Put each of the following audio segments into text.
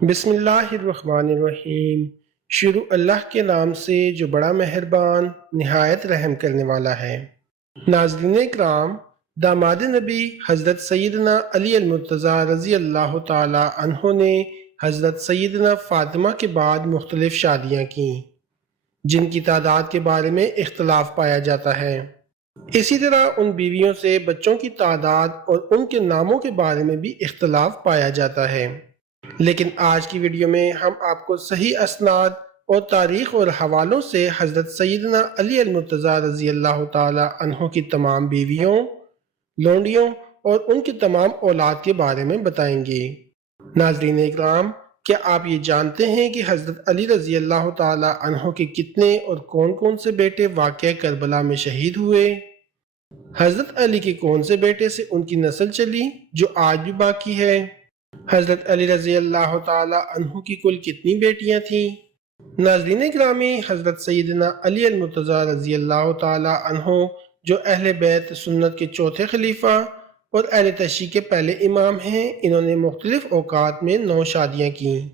بسم اللہ الرحمن الرحیم۔ شروع اللہ کے نام سے جو بڑا مہربان نہایت رحم کرنے والا ہے۔ ناظرین اکرام، داماد نبی حضرت سیدنا علی المرتضیٰ رضی اللہ تعالی عنہ نے حضرت سیدنا فاطمہ کے بعد مختلف شادیاں کیں جن کی تعداد کے بارے میں اختلاف پایا جاتا ہے۔ اسی طرح ان بیویوں سے بچوں کی تعداد اور ان کے ناموں کے بارے میں بھی اختلاف پایا جاتا ہے، لیکن آج کی ویڈیو میں ہم آپ کو صحیح اسناد اور تاریخ اور حوالوں سے حضرت سیدنا علی المرتضیٰ رضی اللہ تعالی عنہ کی تمام بیویوں، لونڈیوں اور ان کی تمام اولاد کے بارے میں بتائیں گے۔ ناظرین اکرام، کیا آپ یہ جانتے ہیں کہ حضرت علی رضی اللہ تعالی عنہ کے کتنے اور کون کون سے بیٹے واقعہ کربلا میں شہید ہوئے؟ حضرت علی کے کون سے بیٹے سے ان کی نسل چلی جو آج بھی باقی ہے؟ حضرت علی رضی اللہ تعالی عنہ کی کل کتنی بیٹیاں تھیں؟ ناظرین گرامی، حضرت سیدنا علی المرتضیٰ رضی اللہ تعالی عنہ جو اہل بیت سنت کے چوتھے خلیفہ اور اہل تشیع کے پہلے امام ہیں، انہوں نے مختلف اوقات میں 9 شادیاں کیں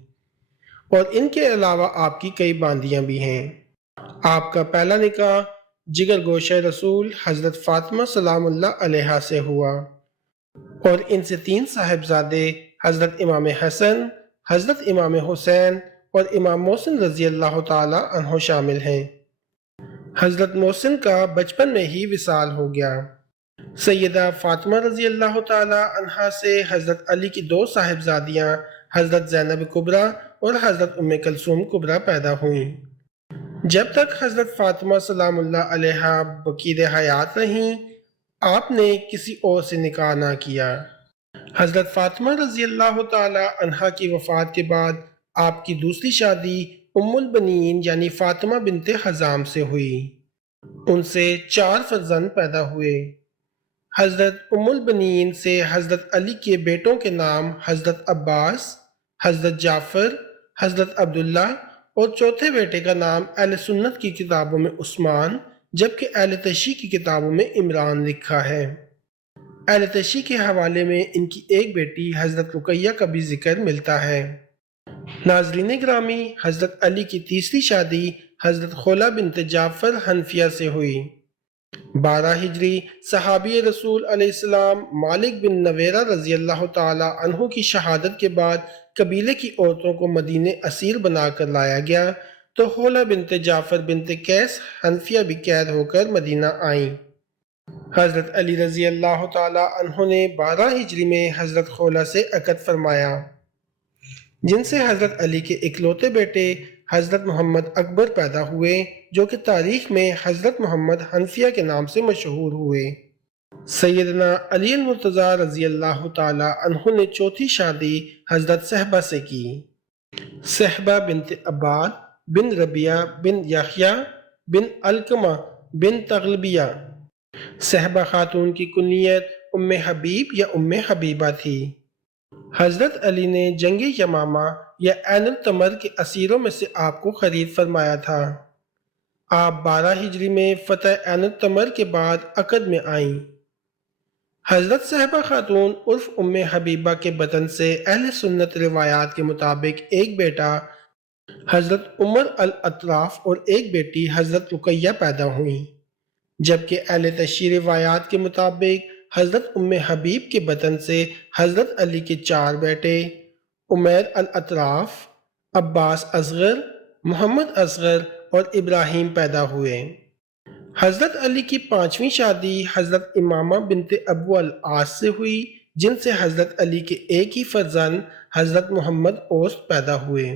اور ان کے علاوہ آپ کی کئی باندیاں بھی ہیں۔ آپ کا پہلا نکاح جگر گوشہ رسول حضرت فاطمہ سلام اللہ علیہا سے ہوا اور ان سے 3 صاحبزادے حضرت امام حسن، حضرت امام حسین اور امام محسن رضی اللہ تعالی عنہ شامل ہیں۔ حضرت محسن کا بچپن میں ہی وصال ہو گیا۔ سیدہ فاطمہ رضی اللہ تعالی عنہ سے حضرت علی کی 2 صاحبزادیاں حضرت زینب کبریٰ اور حضرت ام کلثوم کبریٰ پیدا ہوئیں۔ جب تک حضرت فاطمہ سلام اللہ علیہا بقید حیات رہیں، آپ نے کسی اور سے نکاح نہ کیا۔ حضرت فاطمہ رضی اللہ تعالی عنہا کی وفات کے بعد آپ کی دوسری شادی ام البنین یعنی فاطمہ بنت حزام سے ہوئی۔ ان سے 4 فرزند پیدا ہوئے۔ حضرت ام البنین سے حضرت علی کے بیٹوں کے نام حضرت عباس، حضرت جعفر، حضرت عبداللہ اور چوتھے بیٹے کا نام اہل سنت کی کتابوں میں عثمان جبکہ اہل تشیع کی کتابوں میں عمران لکھا ہے۔ اہل تشیع کے حوالے میں ان کی ایک بیٹی حضرت رقیہ کا بھی ذکر ملتا ہے۔ ناظرین گرامی، حضرت علی کی تیسری شادی حضرت خولہ بنت جعفر حنفیہ سے ہوئی۔ 12 ہجری صحابی رسول علیہ السلام مالک بن نویرہ رضی اللہ تعالی عنہ کی شہادت کے بعد قبیلے کی عورتوں کو مدینے اسیر بنا کر لایا گیا تو خولہ بنت جعفر بنت قیس حنفیہ بھی قید ہو کر مدینہ آئیں۔ حضرت علی رضی اللہ تعالی عنہ نے 12 ہجری میں حضرت خولہ سے عقد فرمایا، جن سے حضرت علی کے اکلوتے بیٹے حضرت محمد اکبر پیدا ہوئے جو کہ تاریخ میں حضرت محمد حنفیہ کے نام سے مشہور ہوئے۔ سیدنا علی المرتضیٰ رضی اللہ تعالی عنہ نے چوتھی شادی حضرت صہبہ سے کی۔ صہبہ بنت عباد بن ربیعہ بن یحییٰ بن علقمہ بن تغلبیہ۔ صہبہ خاتون کی کنیت ام حبیب یا ام حبیبہ تھی۔ حضرت علی نے جنگ یمامہ یا عین التمر کے اسیروں میں سے آپ کو خرید فرمایا تھا۔ آپ 12 ہجری میں فتح عین التمر کے بعد عقد میں آئیں۔ حضرت صہبہ خاتون عرف ام حبیبہ کے بطن سے اہل سنت روایات کے مطابق ایک بیٹا حضرت عمر الاطراف اور ایک بیٹی حضرت رقیہ پیدا ہوئیں، جبکہ اہل تشیع روایات کے مطابق حضرت ام حبیب کے بطن سے حضرت علی کے 4 بیٹے عمیر الاطراف، عباس اصغر، محمد اصغر اور ابراہیم پیدا ہوئے۔ حضرت علی کی 5ویں شادی حضرت امامہ بنت ابو العاص سے ہوئی، جن سے حضرت علی کے ایک ہی فرزند حضرت محمد اوست پیدا ہوئے۔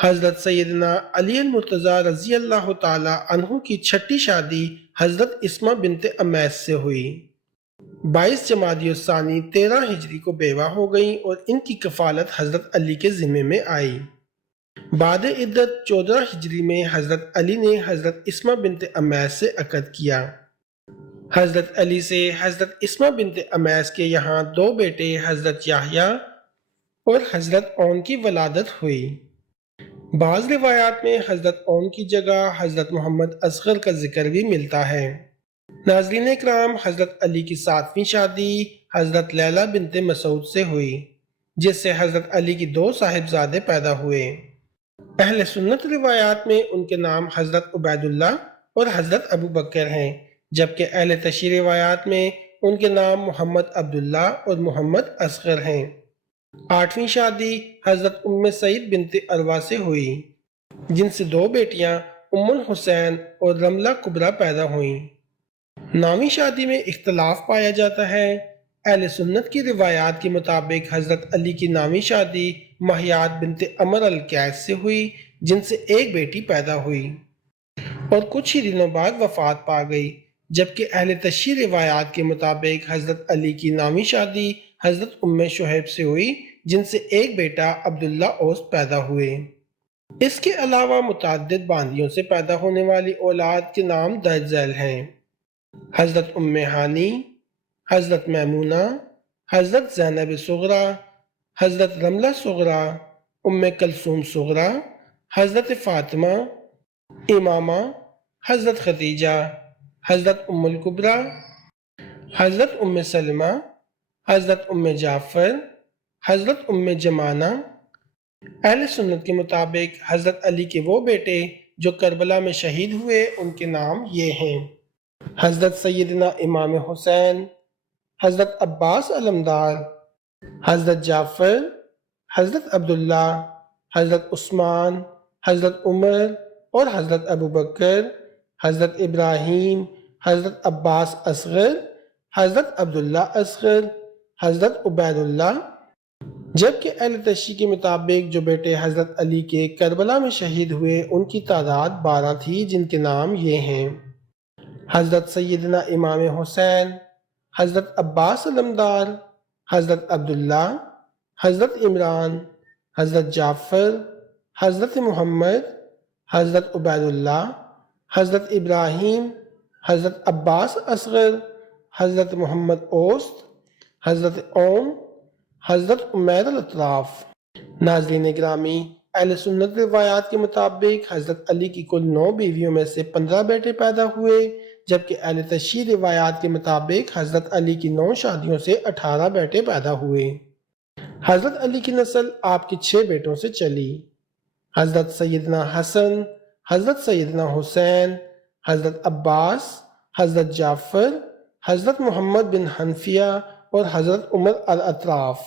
حضرت سیدنا علی المرتضیٰ رضی اللہ تعالی عنہ کی 6ٹھی شادی حضرت اسمہ بنت امیس سے ہوئی۔ 22 جمادی الثانی 13 ہجری کو بیوہ ہو گئیں اور ان کی کفالت حضرت علی کے ذمے میں آئی۔ بعد عدت 14 ہجری میں حضرت علی نے حضرت اسمہ بنت امیس سے عقد کیا۔ حضرت علی سے حضرت اسمہ بنت امیس کے یہاں 2 بیٹے حضرت یحییٰ اور حضرت اون کی ولادت ہوئی۔ بعض روایات میں حضرت اون کی جگہ حضرت محمد اصغر کا ذکر بھی ملتا ہے۔ ناظرین اکرام، حضرت علی کی 7ویں شادی حضرت لیلہ بنت مسعود سے ہوئی۔ جس سے حضرت علی کی 2 صاحبزادے پیدا ہوئے۔ اہل سنت روایات میں ان کے نام حضرت عبید اللہ اور حضرت ابو بکر ہیں، جبکہ اہل تشیع روایات میں ان کے نام محمد عبداللہ اور محمد اصغر ہیں۔ 8ویں شادی حضرت ام سعید بنت عروہ سے ہوئی، جن سے 2 بیٹیاں ام الحسین اور رملہ کبریٰ پیدا ہوئیں۔ 9ویں شادی میں اختلاف پایا جاتا ہے۔ اہل سنت کی روایات کے مطابق حضرت علی کی 9ویں شادی مہیاد بنت عمر القیس سے ہوئی، جن سے 1 بیٹی پیدا ہوئی اور کچھ ہی دنوں بعد وفات پا گئی، جبکہ اہل تشیع روایات کے مطابق حضرت علی کی 9ویں شادی حضرت ام شہیب سے ہوئی، جن سے 1 بیٹا عبداللہ اوس پیدا ہوئے۔ اس کے علاوہ متعدد باندیوں سے پیدا ہونے والی اولاد کے نام درج ذیل ہیں: حضرت ام ہانی، حضرت میمونہ، حضرت زینب صغریٰ، حضرت رملہ صغریٰ، ام کلثوم صغریٰ، حضرت فاطمہ، امامہ، حضرت خدیجہ، حضرت ام الکبریٰ، حضرت ام سلمہ، حضرت ام جعفر، حضرت ام جمانہ۔ اہل سنت کے مطابق حضرت علی کے وہ بیٹے جو کربلا میں شہید ہوئے، ان کے نام یہ ہیں: حضرت سیدنا امام حسین، حضرت عباس علمدار، حضرت جعفر، حضرت عبداللہ، حضرت عثمان، حضرت عمر اور حضرت ابو بکر، حضرت ابراہیم، حضرت عباس اصغر، حضرت عبداللہ اصغر، حضرت عبید اللہ۔ جبکہ اہل تشیع کے مطابق جو بیٹے حضرت علی کے کربلا میں شہید ہوئے، ان کی تعداد 12 تھی، جن کے نام یہ ہیں: حضرت سیدنا امام حسین، حضرت عباس علمدار، حضرت عبداللہ، حضرت عمران، حضرت جعفر، حضرت محمد، حضرت عبید اللہ، حضرت ابراہیم، حضرت عباس اصغر، حضرت محمد اوسط، حضرت اوم، حضرت عمیر الاطراف۔ ناظرین گرامی، اہل سنت روایات کے مطابق حضرت علی کی کل 9 بیویوں میں سے 15 بیٹے پیدا ہوئے، جبکہ اہل تشیع روایات کے مطابق حضرت علی کی 9 شادیوں سے 18 بیٹے پیدا ہوئے۔ حضرت علی کی نسل آپ کے 6 بیٹوں سے چلی: حضرت سیدنا حسن، حضرت سیدنا حسین، حضرت عباس، حضرت جعفر، حضرت محمد بن حنفیہ اور حضرت عمر الاطراف۔